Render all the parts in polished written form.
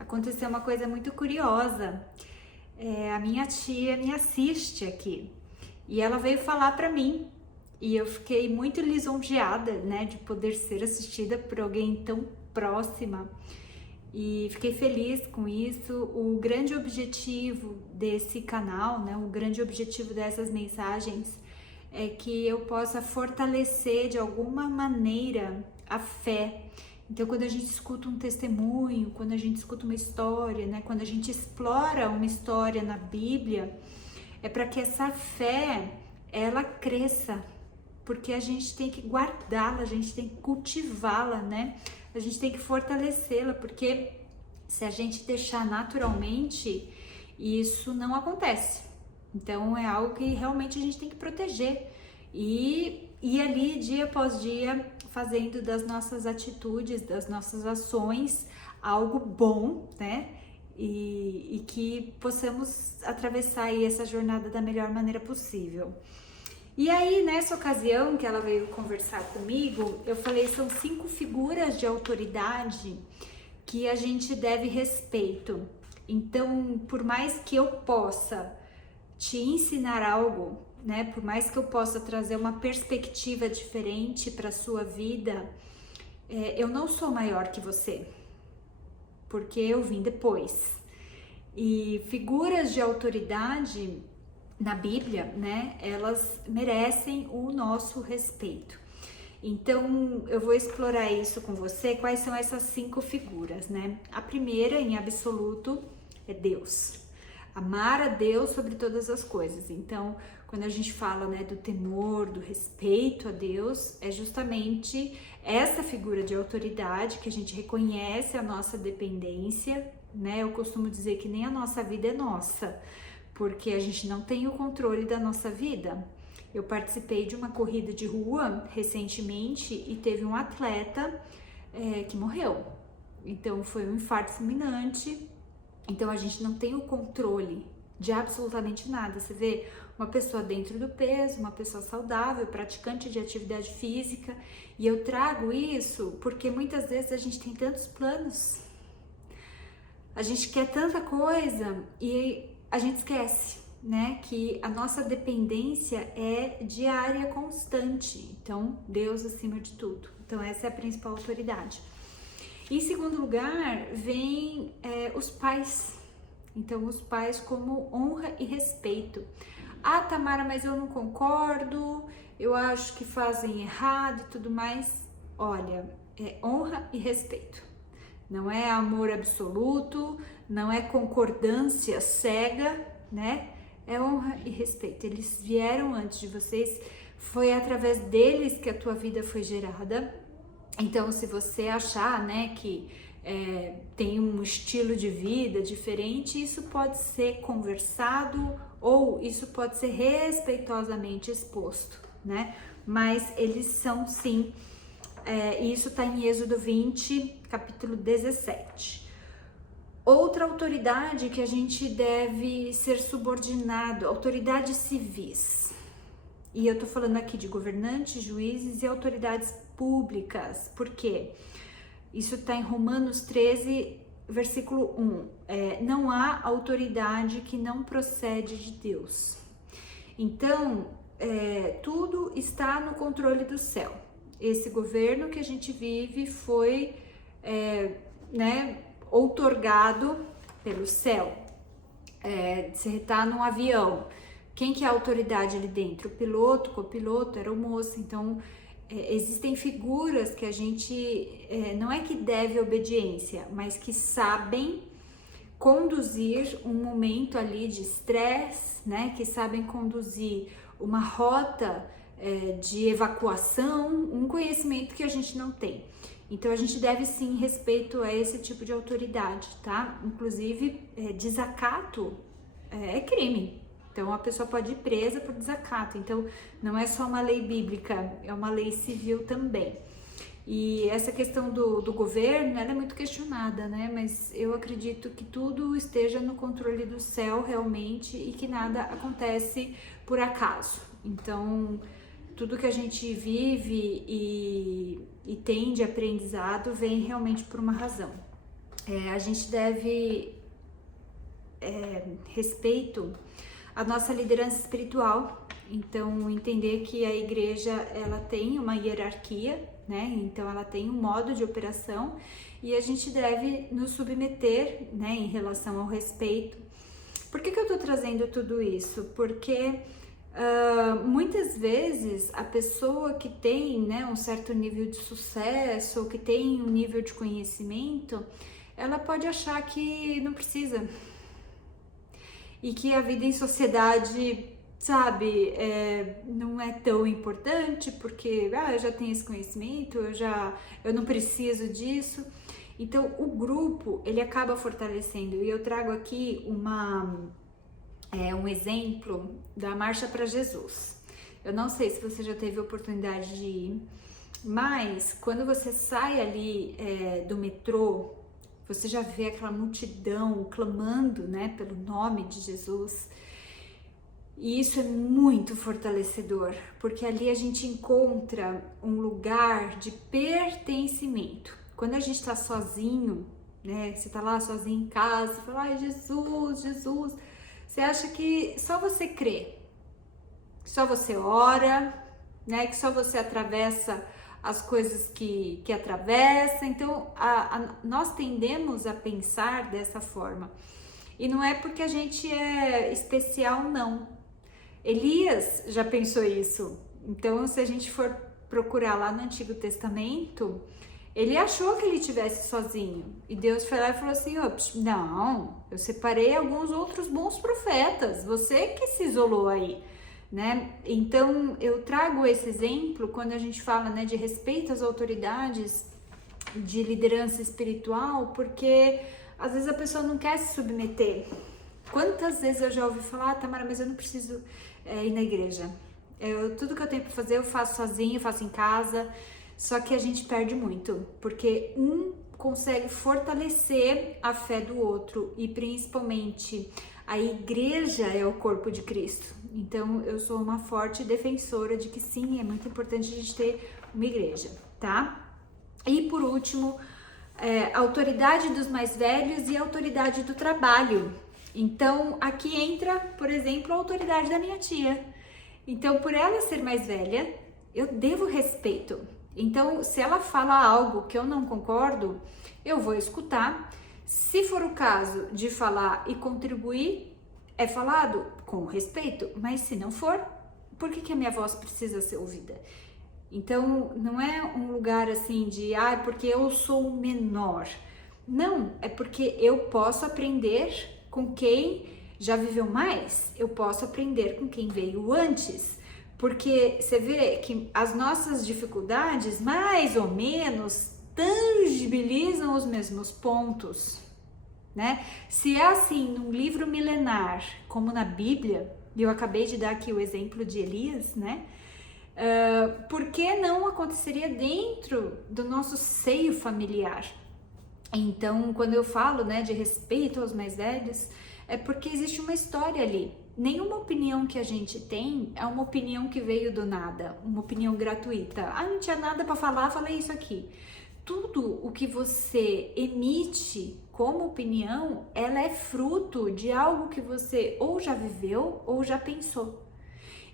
aconteceu uma coisa muito curiosa. A minha tia me assiste aqui e ela veio falar para mim e eu fiquei muito lisonjeada, né, de poder ser assistida por alguém tão próxima e fiquei feliz com isso. O grande objetivo desse canal, né, o grande objetivo dessas mensagens é que eu possa fortalecer de alguma maneira a fé. Então, quando a gente escuta um testemunho, quando a gente escuta uma história, né, quando a gente explora uma história na Bíblia, é para que essa fé ela cresça, porque a gente tem que guardá-la, a gente tem que cultivá-la, né? A gente tem que fortalecê-la, porque se a gente deixar naturalmente, isso não acontece. Então é algo que realmente a gente tem que proteger e ir ali dia após dia fazendo das nossas atitudes, das nossas ações algo bom, né? E que possamos atravessar aí essa jornada da melhor maneira possível. E aí, nessa ocasião que ela veio conversar comigo, eu falei, são 5 figuras de autoridade que a gente deve respeito. Então, por mais que eu possa te ensinar algo, né? Por mais que eu possa trazer uma perspectiva diferente para a sua vida, eu não sou maior que você, porque eu vim depois. E figuras de autoridade na Bíblia, né? Elas merecem o nosso respeito. Então, eu vou explorar isso com você. Quais são essas 5 figuras, né? A primeira, em absoluto, é Deus. Amar a Deus sobre todas as coisas. Então, quando a gente fala, né, do temor, do respeito a Deus, é justamente essa figura de autoridade que a gente reconhece a nossa dependência, né? Eu costumo dizer que nem a nossa vida é nossa, porque a gente não tem o controle da nossa vida. Eu participei de uma corrida de rua recentemente e teve um atleta que morreu. Então, foi um infarto fulminante. Então a gente não tem o controle de absolutamente nada. Você vê uma pessoa dentro do peso, uma pessoa saudável, praticante de atividade física, e eu trago isso porque muitas vezes a gente tem tantos planos, a gente quer tanta coisa e a gente esquece, né, que a nossa dependência é diária, constante. Então, Deus acima de tudo. Então essa é a principal autoridade. Em segundo lugar, vem os pais. Então, os pais como honra e respeito. Ah, Tamara, mas eu não concordo, eu acho que fazem errado e tudo mais. Olha, é honra e respeito. Não é amor absoluto, não é concordância cega, né? É honra e respeito. Eles vieram antes de vocês, foi através deles que a tua vida foi gerada. Então, se você achar, né, que tem um estilo de vida diferente, isso pode ser conversado ou isso pode ser respeitosamente exposto, né? Mas eles são sim, isso está em Êxodo 20, capítulo 17. Outra autoridade que a gente deve ser subordinado, autoridades civis. E eu tô falando aqui de governantes, juízes e autoridades públicas. Por quê? Isso está em Romanos 13, versículo 1. Não há autoridade que não procede de Deus. Então, tudo está no controle do céu. Esse governo que a gente vive foi, né, outorgado pelo céu. Você está num avião. Quem que é a autoridade ali dentro? O piloto, o copiloto, a aeromoça. Então, existem figuras que a gente, não é que deve obediência, mas que sabem conduzir um momento ali de estresse, né? Que sabem conduzir uma rota de evacuação, um conhecimento que a gente não tem. Então, a gente deve sim respeito a esse tipo de autoridade, tá? Inclusive, desacato é crime. Então, a pessoa pode ir presa por desacato. Então, não é só uma lei bíblica, é uma lei civil também. E essa questão do governo, ela é muito questionada, né? Mas eu acredito que tudo esteja no controle do céu realmente e que nada acontece por acaso. Então, tudo que a gente vive e tem de aprendizado vem realmente por uma razão. A gente deve respeito à nossa liderança espiritual. Então, entender que a igreja, ela tem uma hierarquia, né? Então, ela tem um modo de operação e a gente deve nos submeter, né, em relação ao respeito. Por que eu tô trazendo tudo isso? Porque muitas vezes a pessoa que tem, né, um certo nível de sucesso, ou que tem um nível de conhecimento, ela pode achar que não precisa e que a vida em sociedade, sabe, não é tão importante porque eu já tenho esse conhecimento, eu não preciso disso. Então o grupo, ele acaba fortalecendo, e eu trago aqui um exemplo da Marcha para Jesus. Eu não sei se você já teve a oportunidade de ir, mas quando você sai ali do metrô, você já vê aquela multidão clamando, né, pelo nome de Jesus. E isso é muito fortalecedor, porque ali a gente encontra um lugar de pertencimento. Quando a gente está sozinho, né, você está lá sozinho em casa, você fala, ai, Jesus, Jesus, você acha que só você crê, que só você ora, né, que só você atravessa as coisas que atravessa. Então, nós tendemos a pensar dessa forma. E não é porque a gente é especial, não. Elias já pensou isso. Então, se a gente for procurar lá no Antigo Testamento, ele achou que ele estivesse sozinho. E Deus foi lá e falou assim, não, eu separei alguns outros bons profetas, você que se isolou aí, né? Então, eu trago esse exemplo quando a gente fala, né, de respeito às autoridades de liderança espiritual, porque às vezes a pessoa não quer se submeter. Quantas vezes eu já ouvi falar, Tamara, mas eu não preciso ir na igreja. Tudo que eu tenho para fazer eu faço sozinho, eu faço em casa. Só que a gente perde muito, porque um consegue fortalecer a fé do outro e principalmente a igreja é o corpo de Cristo. Então eu sou uma forte defensora de que sim, é muito importante a gente ter uma igreja, tá? E por último, a autoridade dos mais velhos e a autoridade do trabalho. Então aqui entra, por exemplo, a autoridade da minha tia. Então, por ela ser mais velha, eu devo respeito. Então, se ela fala algo que eu não concordo, eu vou escutar. Se for o caso de falar e contribuir, é falado com respeito. Mas se não for, por que a minha voz precisa ser ouvida? Então, não é um lugar assim de, porque eu sou o menor. Não, é porque eu posso aprender com quem já viveu mais. Eu posso aprender com quem veio antes. Porque você vê que as nossas dificuldades, mais ou menos, tangibilizam os mesmos pontos, né? Se é assim num livro milenar, como na Bíblia, e eu acabei de dar aqui o exemplo de Elias, né? Por que não aconteceria dentro do nosso seio familiar? Então, quando eu falo, né, de respeito aos mais velhos, é porque existe uma história ali. Nenhuma opinião que a gente tem é uma opinião que veio do nada, uma opinião gratuita. Não tinha nada para falar, falei isso aqui. Tudo o que você emite como opinião, ela é fruto de algo que você ou já viveu ou já pensou.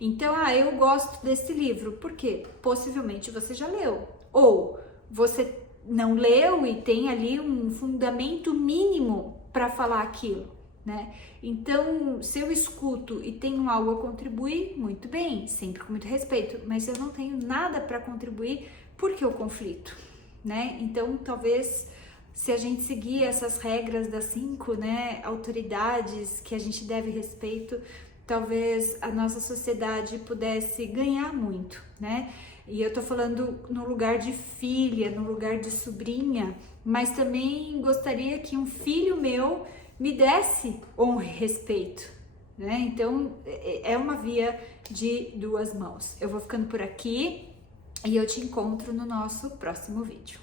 Então, eu gosto desse livro, porque possivelmente você já leu. Ou você não leu e tem ali um fundamento mínimo para falar aquilo, né? Então, se eu escuto e tenho algo a contribuir, muito bem, sempre com muito respeito, mas se eu não tenho nada para contribuir, por que o conflito, né? Então, talvez, se a gente seguir essas regras das 5, né, autoridades que a gente deve respeito, talvez a nossa sociedade pudesse ganhar muito, né? E eu tô falando no lugar de filha, no lugar de sobrinha, mas também gostaria que um filho meu me desse honra e respeito, né? Então, é uma via de duas mãos. Eu vou ficando por aqui e eu te encontro no nosso próximo vídeo.